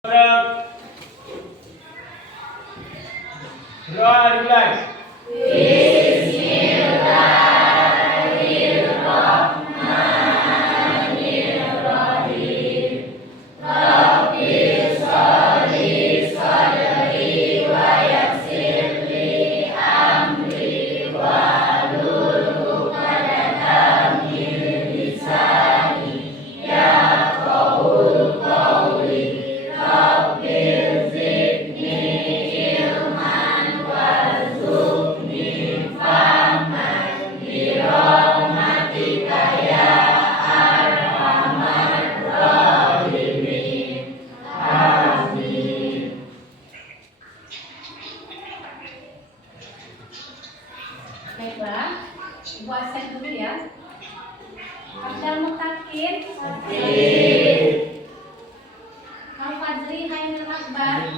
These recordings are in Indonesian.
Doa dimulai. Baiklah, Ibu absen dulu ya. Abdal Mutakin, Al-Fadri Hainul Akbar,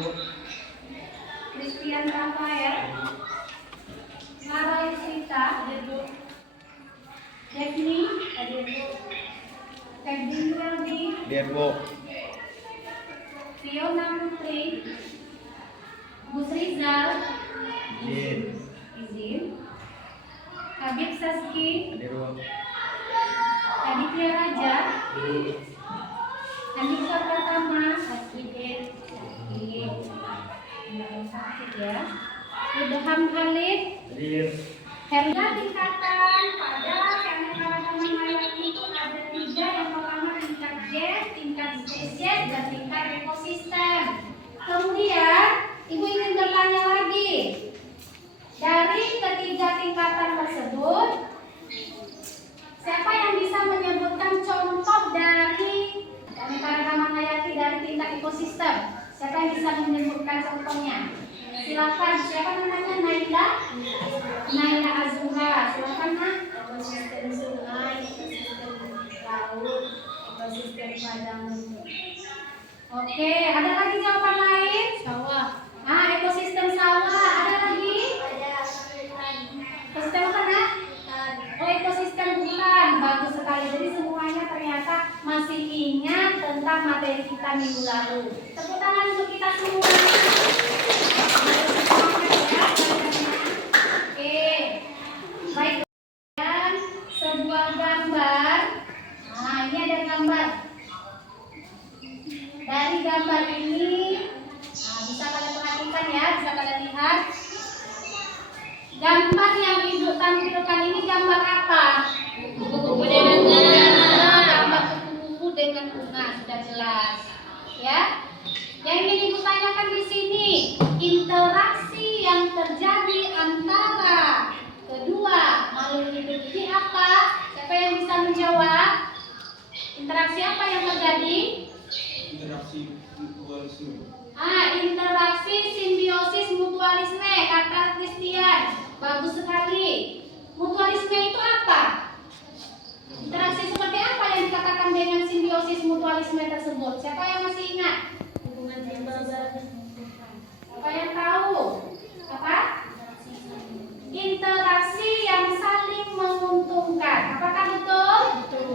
Christian Rafael, Mara Yusrita, Devni, Febri Weldi, Fiona Putri, Gus Rizal, izin, Habib Saski, Aditya Raja, Andika Pratama, ya. Ilham Khalid, Herga tingkatan pada keanekaragaman hayati itu ada 3. Yang pertama tingkat J, tingkat spesies, dan tingkat ekosistem. Kemudian Ibu ingin bertanya lagi, dari ketiga tingkatan tersebut, siapa yang bisa menyebutkan contoh dari keanekaragaman hayati dari tingkat ekosistem? Siapa yang bisa menyebutkan contohnya? Silakan, siapa namanya? Naila Azura, silakan Nak. Ekosistem sungai, ekosistem laut, ekosistem padang. Oke, ada lagi jawaban lain? Sawah. Ekosistem sawah. Ada lagi? Ekosistem apa Nak? Ekosistem hutan. Bagus sekali. Jadi semuanya ternyata masih ingat tentang materi kita minggu lalu. Tepuk tangan untuk kita semua. Oke, baik. Dan sebuah gambar. Ini ada gambar. Dari gambar ini, bisa kalian perhatikan ya, bisa kalian lihat. Gambar yang Ibu tampilkan ini gambar apa? Kupu-kupu dengan bunga. Gambar kupu-kupu dengan bunga, sudah jelas. Ya. Yang ingin Ibu tanyakan di sini, interaksi yang terjadi antara kedua makhluk hidup ini apa? Siapa yang bisa menjawab? Interaksi apa yang terjadi? Interaksi mutualisme. Interaksi simbiosis mutualisme, kata Christian. Bagus sekali. Mutualisme itu apa? Interaksi seperti apa yang dikatakan dengan simbiosis mutualisme tersebut? Siapa yang masih ingat? Hubungan siapa yang tahu? Apa? Interaksi yang saling menguntungkan. Apakah betul? Betul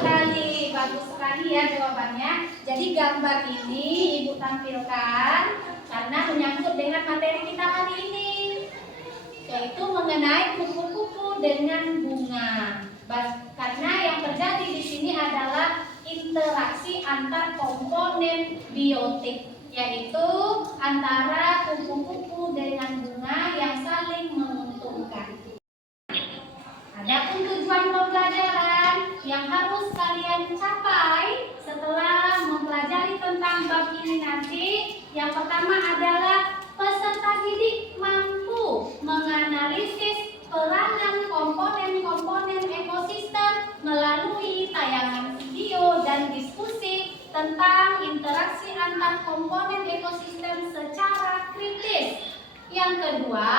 sekali. Bagus sekali ya jawabannya. Jadi gambar ini Ibu tampilkan karena menyangkut dengan materi kita hari ini, yaitu mengenai kupu-kupu dengan bunga. Karena yang terjadi di sini adalah interaksi antar komponen biotik, yaitu antara kupu-kupu dengan bunga yang saling menguntungkan. Adapun tujuan pembelajaran yang harus kalian capai setelah mempelajari tentang bab ini nanti, yang pertama adalah peserta didik mampu menganalisis peranan komponen-komponen ekosistem melalui tayangan video dan diskusi tentang interaksi antar komponen ekosistem secara kritis. Yang kedua,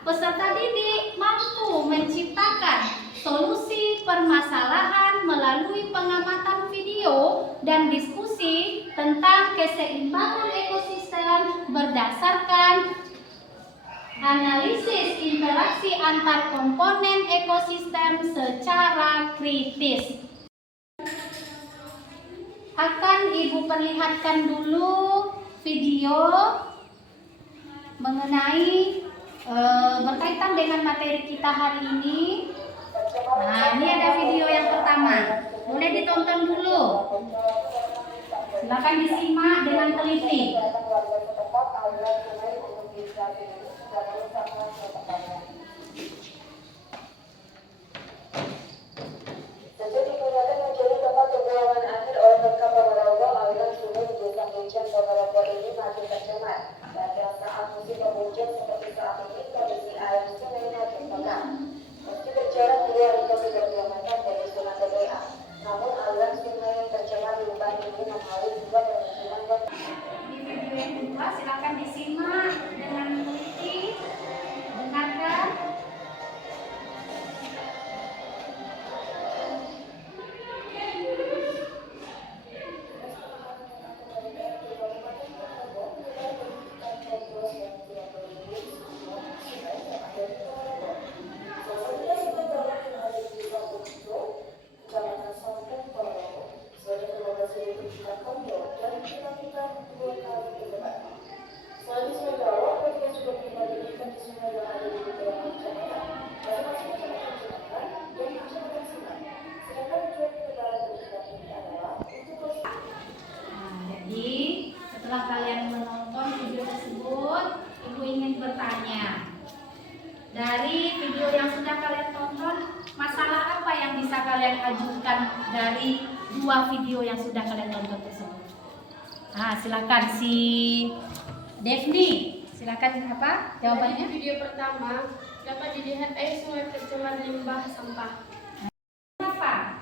peserta didik mampu menciptakan solusi permasalahan melalui pengamatan video dan diskusi tentang keseimbangan ekosistem berdasarkan analisis interaksi antar komponen ekosistem secara kritis. akan Ibu perlihatkan dulu video mengenai berkaitan dengan materi kita hari ini. Nah, ini ada video yang pertama. Boleh ditonton dulu. Silakan disimak dengan teliti. Di video yang kedua silakan disimak dengan teliti, dengarkan. Jadi setelah kalian menonton video tersebut, Ibu ingin bertanya, dari video yang sudah kalian tonton, masalah apa yang bisa kalian ajukan dari dua video yang sudah kalian tonton tersebut? Nah, silakan si Devni, silakan apa jawabannya? Dari video pertama dapat dilihat air sungai tercemar limbah sampah. Kenapa?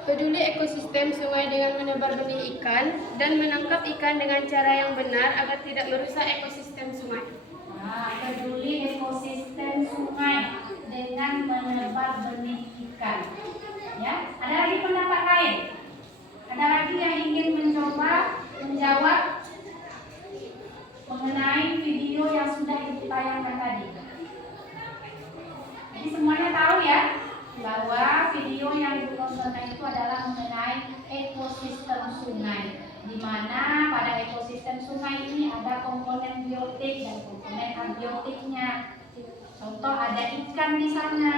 Peduli ekosistem sungai dengan menebar benih ikan dan menangkap ikan dengan cara yang benar agar tidak merusak ekosistem sungai. Nah, peduli ekosistem sungai dengan menebar benih ikan. Ya, ada lagi pendapat lain? Ada lagi yang ingin mencoba menjawab mengenai video yang sudah Ibu tayangkan tadi? Jadi semuanya tahu ya bahwa video yang Ibu tontonkan itu adalah mengenai ekosistem sungai, di mana pada ekosistem sungai ini ada komponen biotik dan komponen abiotiknya. Contoh ada ikan di sana,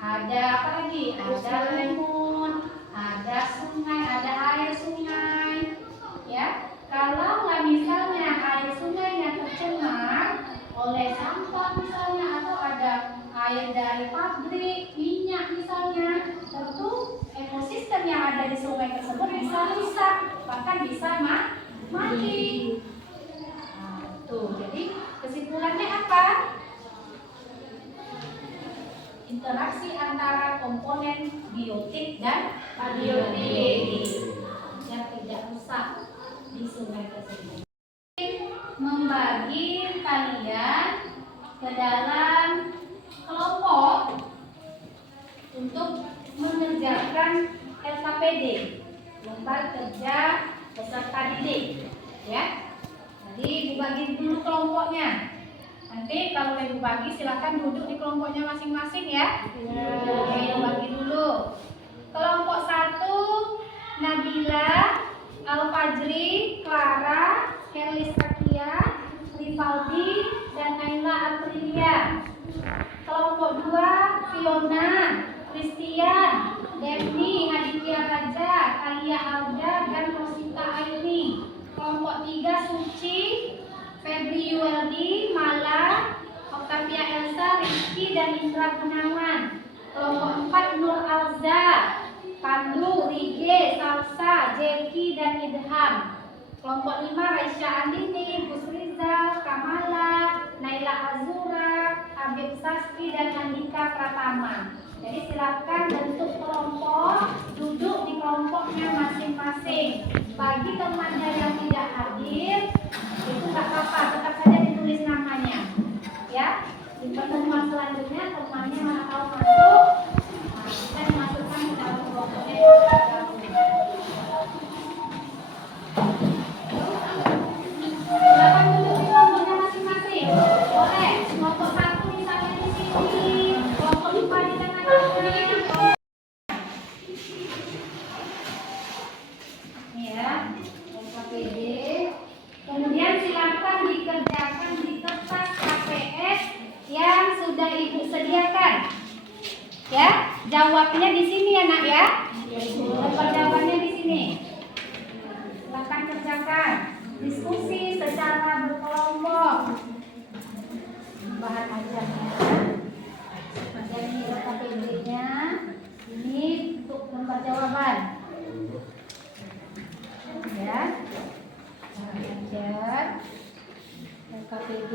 ada apa lagi? Ada limun, ada sungai, ada air sungai. Ya, kalau misalnya air sungai yang tercemar oleh sampah misalnya, atau ada air dari pabrik minyak misalnya, tentu ekosistem yang ada di sungai tersebut bisa rusak, bahkan bisa mati. Nah, tuh, jadi kesimpulannya apa? Interaksi antara komponen biotik dan abiotik yang tidak rusak di sungai tersebut. Membagi kalian ke dalam kelompok untuk mengerjakan LKPD, lembar kerja peserta didik, ya. Jadi dibagi dulu kelompoknya. Nanti kalau Ibu bagi silakan duduk di kelompoknya masing-masing ya. Oke, bagi dulu. Kelompok 1 Nabila, Al-Fajri, Clara, Herlis Sakia, Rivaldi, dan Naila Aprilia. Kelompok 2 Fiona, Christian, Devni, Aditya Raja, Alia Alda, dan Rosita Aini. Kelompok 3 Suci, Febri Yueldi, Mala, Octavia Elsa, Rizky, dan Indra Gunawan. Kelompok 4 Nur Alza, Pandu, Rige, Salsa, Jeki, dan Idham. Kelompok 5 Raisya Andini, Busriza, Kamala, Naila Azura, Habib Saski, dan Andika Pratama. Jadi silakan bentuk kelompok, duduk di kelompoknya masing-masing. Bagi temannya yang tidak hadir, itu nggak apa-apa, tetap saja ditulis namanya. Ya, di pertemuan selanjutnya temannya mana tahu masuk, nah, kita dimasukkan ke dalam kelompoknya yang tergabung. Silakan duduk di kelompoknya masing-masing. Boleh, kelompok 1 misalnya di sini, kelompok 5 di tengah-tengah. jawaban. Ya. Belajar LKPD.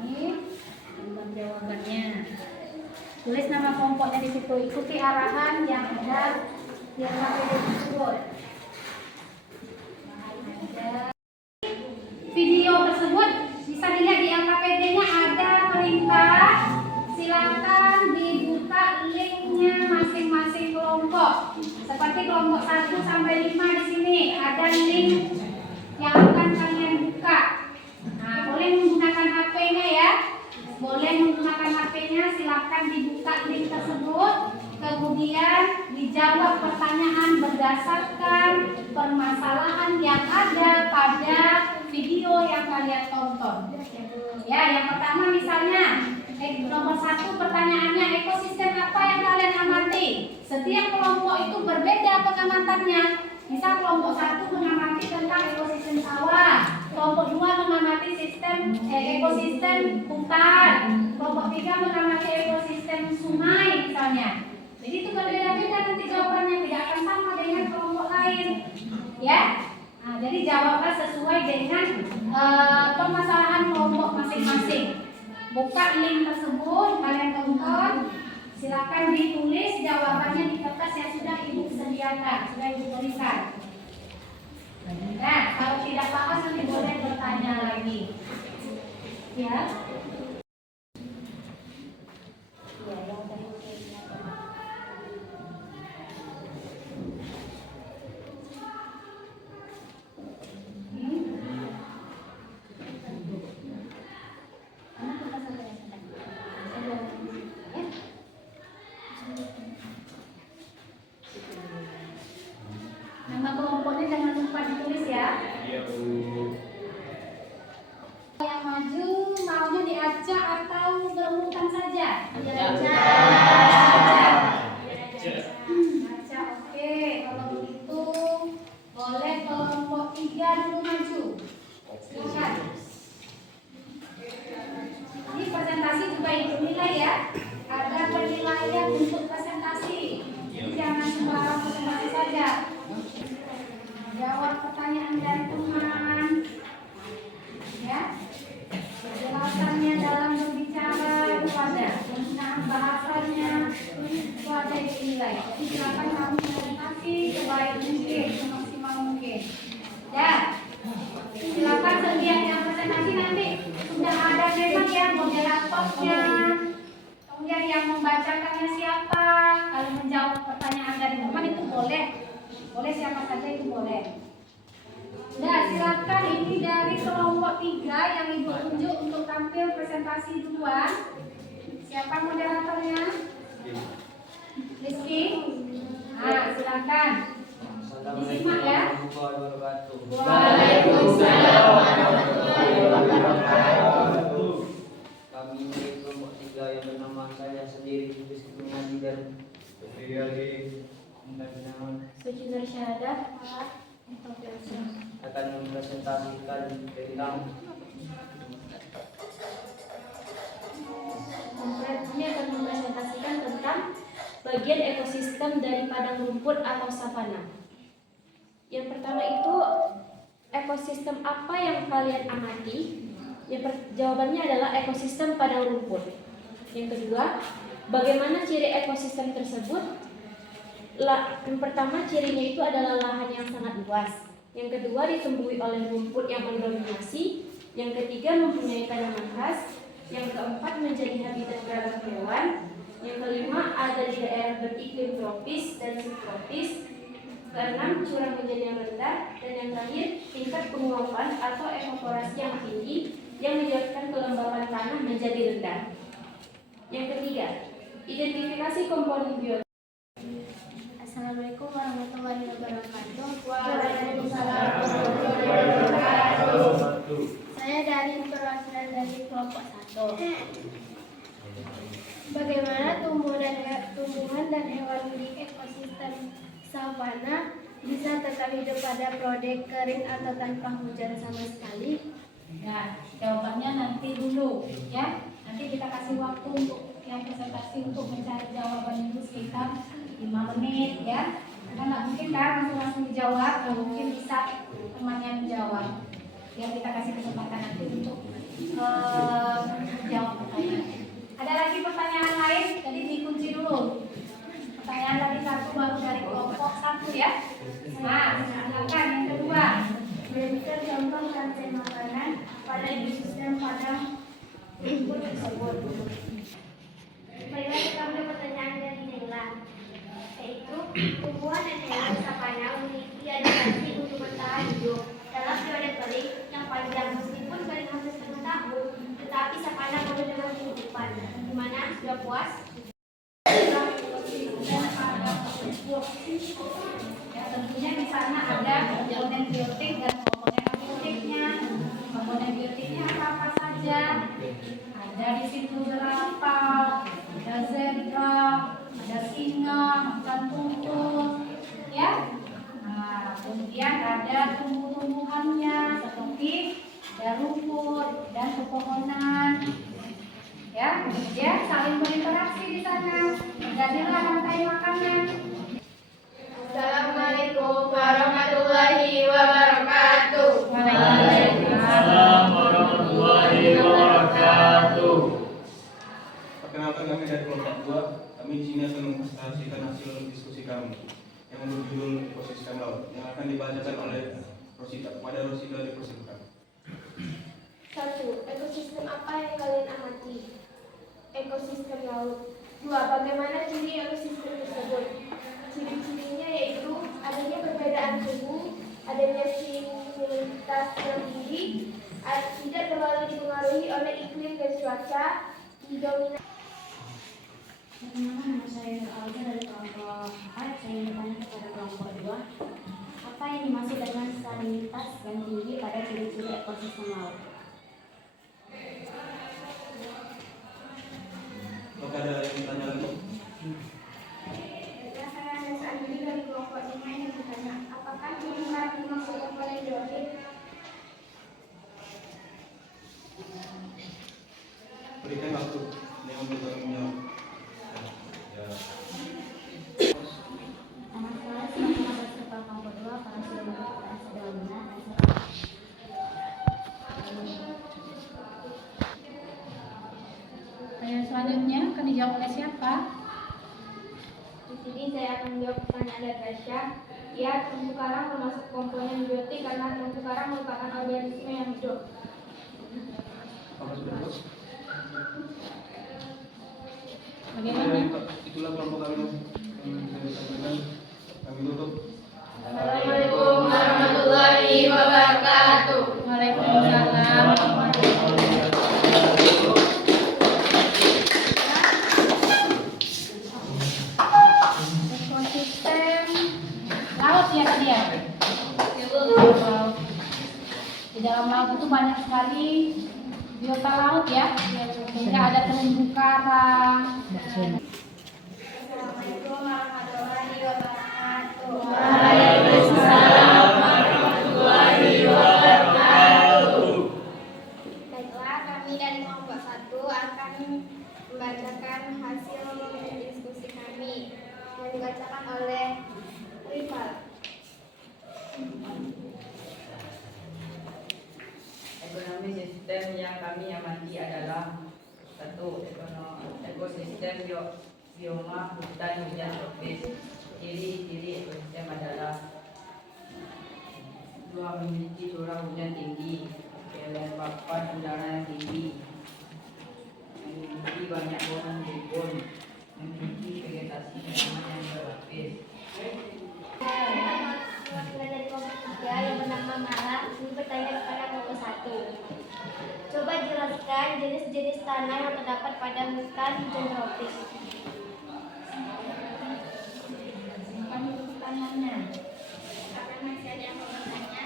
Ini gambar jawabannya. Tulis nama kelompoknya di situ. Ikuti arahan yang ada di LKPD tersebut. Video tersebut bisa dilihat di LKPD-nya ada perintah. Silakan dibuka linknya masing-masing kelompok. Seperti kelompok 1 sampai 5 di sini ada link yang akan kalian buka. Nah, boleh menggunakan HP-nya ya. Boleh menggunakan HP-nya, silakan dibuka link tersebut. Kemudian dijawab pertanyaan berdasarkan permasalahan yang ada pada video yang kalian tonton. Ya, yang pertama misalnya nomor 1 pertanyaannya, ekosistem apa yang kalian amati? Setiap kelompok itu berbeda pengamatannya. Misal kelompok 1 mengamati tentang ekosistem sawah, kelompok 2 mengamati ekosistem hutan, kelompok 3 mengamati ekosistem sungai misalnya. Jadi itu berbeda-beda nanti jawabannya, tidak akan sama dengan kelompok lain. Ya. Nah, jadi jawablah sesuai dengan permasalahan kelompok masing-masing. Buka link tersebut, kalian tonton. Silakan ditulis jawabannya di kertas yang sudah ibu sediakan, sudah ibu tuliskan. Nah, kalau tidak paham nanti boleh bertanya lagi. Ya. Ya, yang tadi nama kelompoknya jangan lupa ditulis ya. Iya, Bu. Yang maju maunya diajak atau berurutan saja? Diajak. Diajak, oke. Kalau begitu boleh kelompok 3 dulu maju. Silakan. Ini presentasi juga ibu nilai ya. Ada penilaian untuk presentasi. Jadi jangan sembarang presentasi saja. Jawab pertanyaan dari teman. Ya. Penjelasannya dalam berbicara itu ada. Penggunaan bahasanya itu ada yang dinilai. Jadi silakan kamu presentasi sebaik mungkin, semaksimal mungkin. Ya. Silakan setiap yang presentasi nanti sudah ada memang ya moderatornya. Kemudian yang membacakannya siapa? Kalau menjawab pertanyaan dari teman itu boleh. Boleh siapa saja itu boleh. Nah, silakan ini dari kelompok 3 yang ibu tunjuk untuk tampil presentasi duluan. Siapa moderatornya? Rizky. Nah, silakan. Disimak ya. Waalaikumsalam warahmatullahi wabarakatuh. Kami dari kelompok 3 yang bernama saya sendiri Rizky Mengaji dan Suci dari syahadat akan mempresentasikan tentang Ini akan mempresentasikan tentang bagian ekosistem dari padang rumput atau savana. Yang pertama itu, ekosistem apa yang kalian amati? Jawabannya adalah ekosistem padang rumput. Yang kedua, bagaimana ciri ekosistem tersebut? Yang pertama, cirinya itu adalah lahan yang sangat luas. Yang kedua, ditumbuhi oleh rumput yang mendominasi. Yang ketiga, mempunyai tanaman khas. Yang keempat, menjadi habitat beragam hewan. Yang kelima, ada di daerah beriklim tropis dan subtropis. Keenam, curah hujan yang rendah. Dan yang terakhir, tingkat penguapan atau evaporasi yang tinggi yang menyebabkan kelembapan tanah menjadi rendah. Yang ketiga, identifikasi komponen biota. Assalamualaikum warahmatullahi wabarakatuh. Waalaikumsalam warahmatullahi wabarakatuh. Saya dari perwakilan dari kelompok 1. Bagaimana tumbuhan dan hewan di ekosistem savana bisa tetap hidup pada periode kering atau tanpa hujan sama sekali? Nah, jawabannya nanti dulu ya. Nanti kita kasih waktu untuk yang yang presentasi untuk mencari jawaban itu sekitar 5 menit ya. Karena nggak mungkin kan langsung dijawab, nggak mungkin bisa temannya menjawab. Ya kita kasih kesempatan nanti untuk jawab pertanyaan. Ada lagi pertanyaan lain? Jadi dikunci dulu. Pertanyaan tadi satu baru dari kelompok 1 ya. Nah, silakan yang kedua. Berikan contoh rantai makanan pada ekosistem padang rumput tersebut. Marilah kita mulai pertanyaan dari Nela, yaitu tumbuhan dan hewan savana memiliki adaptasi untuk bertahan hidup dalam periode kering yang panjang. Meskipun kering hampir setengah tahun, tetapi savana penuh dengan kehidupan. Gimana? Sudah puas? Ya, tentunya di sana ada komponen biotik dan komponen abiotiknya. Komponen biotiknya apa saja? Ada di situ jerapah, ada zebra, ada singa, macan tutul, ya. Nah, kemudian ada tumbuh-tumbuhannya seperti ada rumput dan pepohonan. Ya, kemudian saling berinteraksi di sana. Jadilah rantai makanan. Assalamualaikum warahmatullahi wabarakatuh. Waalaikumsalam warahmatullahi wabarakatuh. Perkenalkan, kami dari kelompok 2. Kami di sini akan mempresentasikan hasil diskusi kami yang berjudul ekosistem laut yang akan dibacakan oleh Rosita. Kepada Rosita dipersilakan. 1. Ekosistem apa yang kalian amati? Ekosistem laut. 2. Bagaimana ciri ekosistem tersebut? Ciri-cirinya yaitu adanya perbedaan suhu, adanya sinkronisasi yang tinggi, tidak terlalu dipengaruhi oleh iklim dan cuaca, didominasi. Nama saya Alga dari kelompok 4. Saya ingin bertanya kepada kelompok 2. Apa yang dimaksud dengan salinitas yang tinggi pada ciri-ciri ekosistem laut? Apakah ada yang bertanya lagi? Saya Anes Andri dari kelompok 5 yang bertanya, apakah tumbuhan dimaksud komponen biotik? Berikan waktu yang untuk menjawab. Ya. Nama saya sama-sama peserta kelompok 2 para sudah mendapatkan sudah benar. Pertanyaan selanjutnya akan dijawab oleh siapa? Di sini saya akan menjawab pertanyaan dari Rasya. Ya, terumbu karang termasuk komponen biotik karena terumbu karang merupakan organisme yang hidup. Apakah sudah puas? Bagaimana? Itulah kelompok kami yang bisa disampaikan. Kami tutup. Assalamualaikum warahmatullahi wabarakatuh. Waalaikumsalam. Ekosistem laut ya tadi ya? Di dalam laut itu banyak sekali biota laut ya, sehingga ada terumbu karang. Assalamualaikum warahmatullahi wabarakatuh. Waalaikumsalam warahmatullahi wabarakatuh. Baiklah, kami dari kelompok 1 akan membacakan hasil diskusi kami yang dibacakan oleh Rival. Ekonomi sistem yang kami amati adalah 1. Ekosistem bioma hutan hujan tropis. Ciri-ciri ekosistem adalah 2. Memiliki curah hujan tinggi, kelembapan udara yang tinggi, memiliki banyak pohon rimbun, memiliki vegetasi tanaman yang berlapis. Perwakilan dari kelompok 3 yang bernama Mala ini bertanya kepada kelompok 1. Coba jelaskan jenis-jenis tanah yang terdapat pada hutan hujan tropis. Bukan itu pertanyaannya. Akan masih ada yang mau bertanya?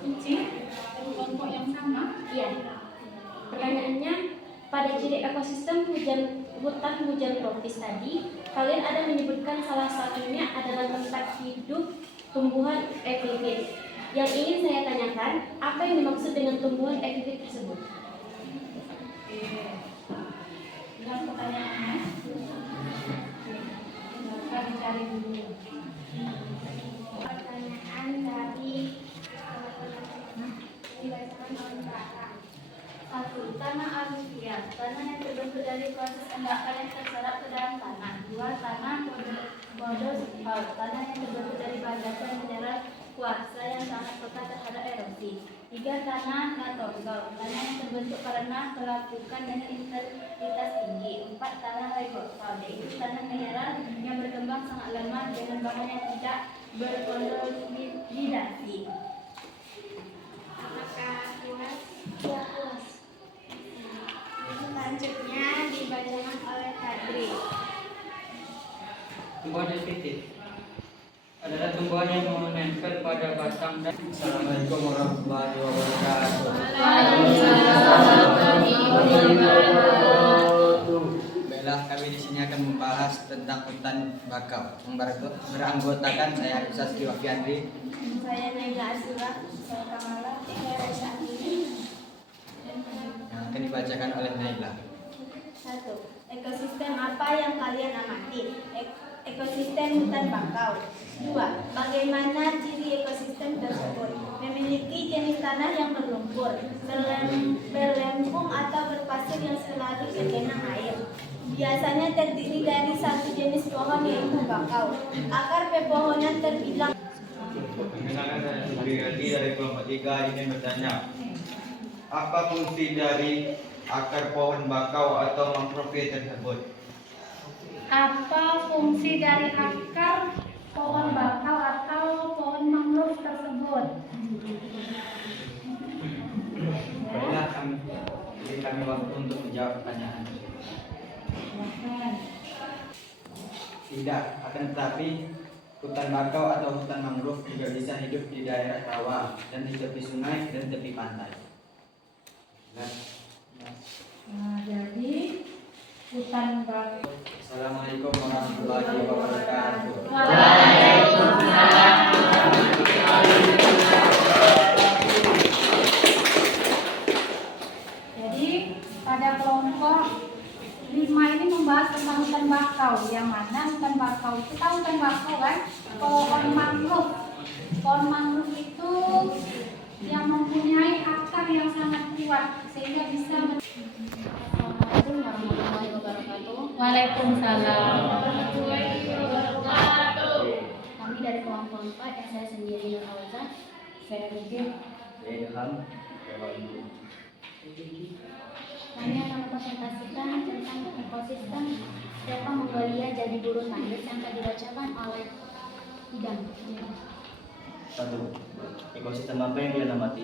Kunci kelompok yang sama. Iya. Pertanyaannya, pada ciri ekosistem hutan hujan tropis tadi, kalian ada menyebutkan salah satunya adalah tempat hidup tumbuhan epifit. Yang ingin saya tanyakan, apa yang dimaksud dengan tumbuhan epifit tersebut? Yang pertanyaannya, silakan dicari dulu. Pertanyaan dari dibacakan oleh Kakak. 1. Tanah aluvia, tanah yang terbentuk dari proses endapan yang terserap ke dalam tanah. 2. Tanah podosifal, tanah yang terbentuk dari bagasan mineral kuarsa yang sangat peka terhadap erosi. 3. Tanah latosol, tanah yang terbentuk karena pelapukan dengan intensitas tinggi. 4. Tanah regosol, yaitu tanah mineral yang berkembang sangat lemah dengan bahan yang tidak berkonsolidasi. Apakah puas? Ya, puas. Selanjutnya dibacakan oleh Kadri. Tumbuhan epifit adalah tumbuhan yang menempel pada batang dan Assalamualaikum warahmatullahi wabarakatuh. Baiklah, kami di sini akan membahas tentang hutan bakau. Yang beranggotakan saya Saski Wafiandri. Saya Naila Azura, saya Kamala, saya Raisa Andini. Yang akan dibacakan oleh Naila. 1. Ekosistem apa yang kalian amati? Ekosistem hutan bakau. 2. Bagaimana ciri ekosistem tersebut? Memiliki jenis tanah yang berlumpur, berlempung atau berpasir yang selalu tergenang air. Biasanya terdiri dari satu jenis pohon yaitu bakau. Akar pepohonan terbilang. Perkenalkan, saya Subriyadi dari kelompok 3 ingin bertanya, apa fungsi dari akar pohon bakau atau mangrove tersebut? Apa fungsi dari akar pohon bakau atau pohon mangrove tersebut? Baiklah, beri kami waktu untuk menjawab pertanyaan. Tidak, akan tetapi hutan bakau atau hutan mangrove juga bisa hidup di daerah rawa dan di tepi sungai dan tepi pantai. Nah, jadi hutan bakau. Assalamualaikum warahmatullahi wabarakatuh. Jadi pada kelompok 5 ini membahas tentang hutan bakau. Yang mana hutan bakau itu, tahu hutan bakau kan? Pohon mangrove. Pohon mangrove itu yang mempunyai akar yang sangat kuat sehingga bisa Assalamualaikum warahmatullahi wabarakatuh. Waalaikumsalam. Kami dari kelompok 4, saya sendiri Nur Auza, saya Rugil. Saya Ilham. Kami akan mempresentasikan tentang ekosistem Stepa Mongolia jadi burung tandus yang akan dibacakan oleh Idam. 1. Ekosistem apa yang kalian amati?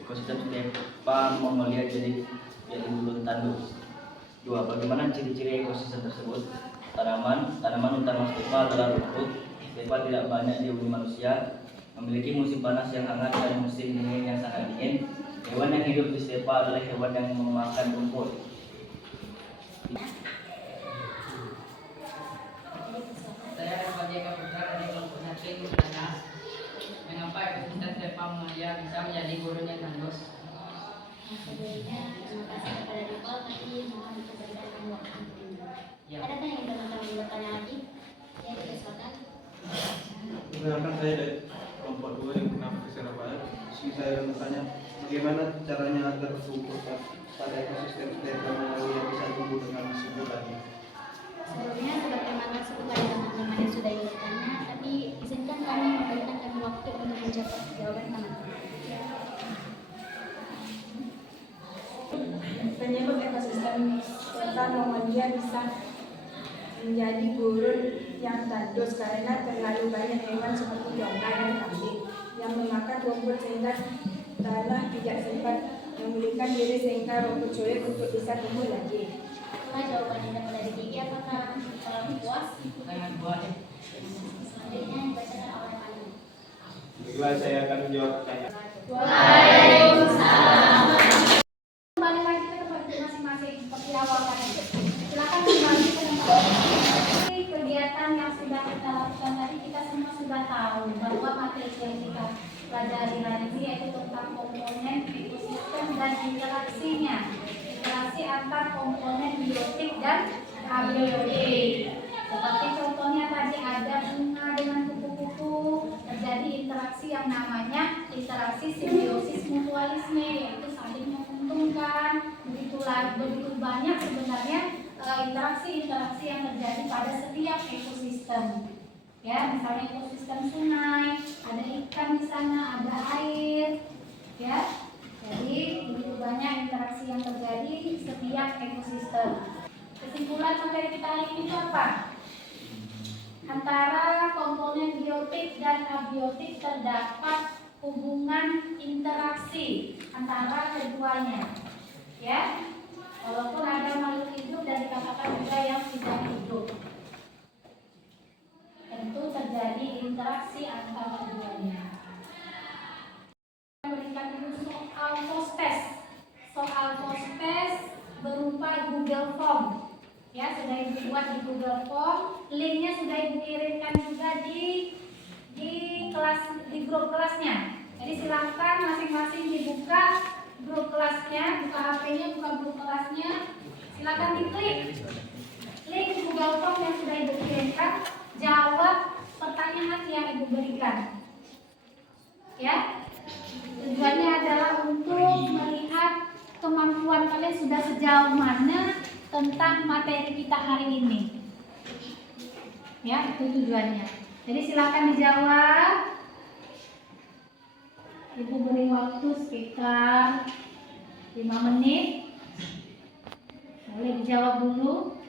Ekosistem Stepa Mongolia jadi burung tandus. 2. Bagaimana ciri-ciri ekosistem tersebut? Tanaman utama Stepa adalah rumput. Stepa tidak banyak dihuni manusia, memiliki musim panas yang hangat dan musim dingin yang sangat dingin. Hewan yang hidup di stepa adalah hewan yang memakan rumput. Saya Rahmat Jeka Putra dari kelompok 1 bertanya, mengapa ekosistem stepa Mongolia bisa menjadi burung yang tandus? Sebelumnya, terima kasih kepada Nicole, tapi mohon diberikan waktu. Ya. Ada yang ingin teman-teman bertanya lagi? Ya, silakan. Perkenalkan, saya dari kelompok 2 yang kenapa ke Surabaya. Di sini saya akan bertanya, bagaimana caranya agar tumbuh pada ekosistem Stepa Mongolia bisa tumbuh dengan sebutannya? Sebelumnya, sebagaimana kepada teman-teman yang sudah bertanya, tapi izinkan kami memberikan kami waktu untuk menjawab jawaban teman-teman. Penyebab ekosistem Stepa Mongolia bisa menjadi burung yang tandus karena terlalu banyak hewan seperti domba dan kambing yang memakan rumput sehingga tanah tidak sempat memulihkan diri sehingga rumput sulit untuk bisa tumbuh lagi. Itulah jawaban yang dapat dari Gigi. Apakah puas? Dengan buah Selanjutnya dibacakan oleh Ani. Baiklah, saya akan menjawab pertanyaan. Kembali lagi ke tempat duduk masing-masing seperti awal tadi. Silakan kembali ke tempat. Kegiatan yang sudah kita lakukan tadi, kita semua sudah tahu bahwa materi yang kita pelajari hari ini yaitu tentang komponen ekosistem dan interaksinya. Interaksi interaksi antar komponen biotik dan abiotik. Seperti contohnya tadi ada bunga dengan kupu-kupu, terjadi interaksi yang namanya interaksi simbiosis mutualisme, yaitu saling menguntungkan. Begitu banyak sebenarnya interaksi-interaksi yang terjadi pada setiap ekosistem. Ya, misalnya ekosistem sungai, ada ikan di sana, ada air, ya. Jadi begitu banyak interaksi yang terjadi di setiap ekosistem. Kesimpulan materi kita hari ini itu apa? Antara komponen biotik dan abiotik terdapat hubungan interaksi antara keduanya. Ya, walaupun ada makhluk hidup dan dikatakan juga yang tidak hidup, tentu terjadi interaksi antara keduanya. Berikan dulu soal post-test. Soal post-test berupa Google Form. Ya, sudah Ibu buat di Google Form. Linknya sudah Ibu kirimkan juga di kelas, di grup kelasnya. Jadi silakan masing-masing dibuka grup kelasnya, buka HP-nya, buka grup kelasnya. Silakan diklik link Google Form yang sudah Ibu kirimkan. Jawab pertanyaan yang Ibu berikan. Ya. Tujuannya adalah untuk melihat kemampuan kalian sudah sejauh mana tentang materi kita hari ini. Ya, itu tujuannya. Jadi silakan dijawab. Ibu beri waktu sekitar 5 menit. Boleh dijawab dulu.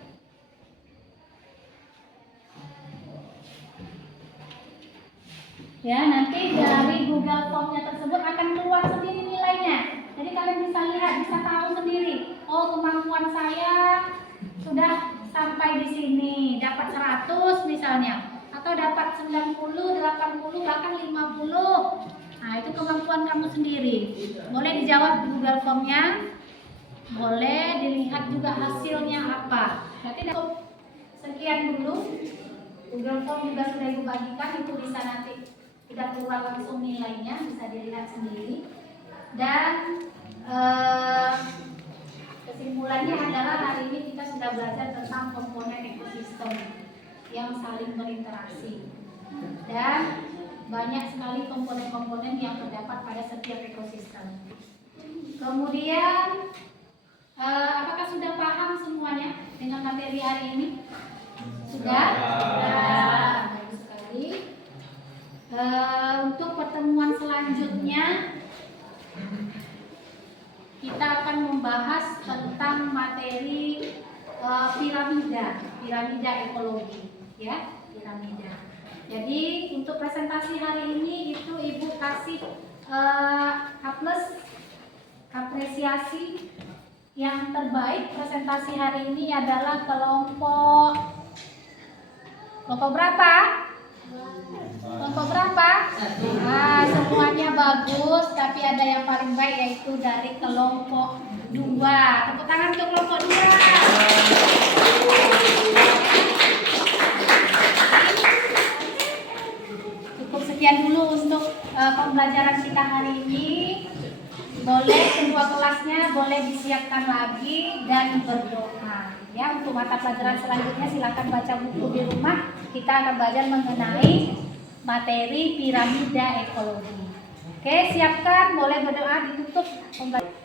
Ya, nanti dari Google Form-nya tersebut akan keluar sendiri nilainya. Jadi kalian bisa lihat, bisa tahu sendiri. Oh, kemampuan saya sudah sampai di sini, dapat 100 misalnya, atau dapat 90, 80, bahkan 50. Nah, itu kemampuan kamu sendiri. Boleh dijawab di Google Form-nya. Boleh dilihat juga hasilnya apa. Berarti sekian dulu. Google Form juga sudah Ibu bagikan, itu bisa nanti tidak keluar langsung nilainya, bisa dilihat sendiri. Dan kesimpulannya adalah hari ini kita sudah belajar tentang komponen ekosistem yang saling berinteraksi, dan banyak sekali komponen-komponen yang terdapat pada setiap ekosistem. Kemudian apakah sudah paham semuanya dengan materi hari ini? Sudah? Bagus sekali. Untuk pertemuan selanjutnya kita akan membahas tentang materi piramida ekologi, ya, piramida. Jadi untuk presentasi hari ini itu Ibu kasih A+ apresiasi. Yang terbaik presentasi hari ini adalah kelompok berapa? Kelompok berapa? Nah, semuanya bagus, tapi ada yang paling baik yaitu dari kelompok 2. Tepuk tangan untuk kelompok 2. Cukup sekian dulu untuk pembelajaran kita hari ini. Boleh kedua kelasnya boleh disiapkan lagi dan berdoa. Ya, untuk mata pelajaran selanjutnya silakan baca buku di rumah. Kita akan belajar mengenai materi piramida ekologi. Oke, siapkan, boleh berdoa, ditutup pembelajaran.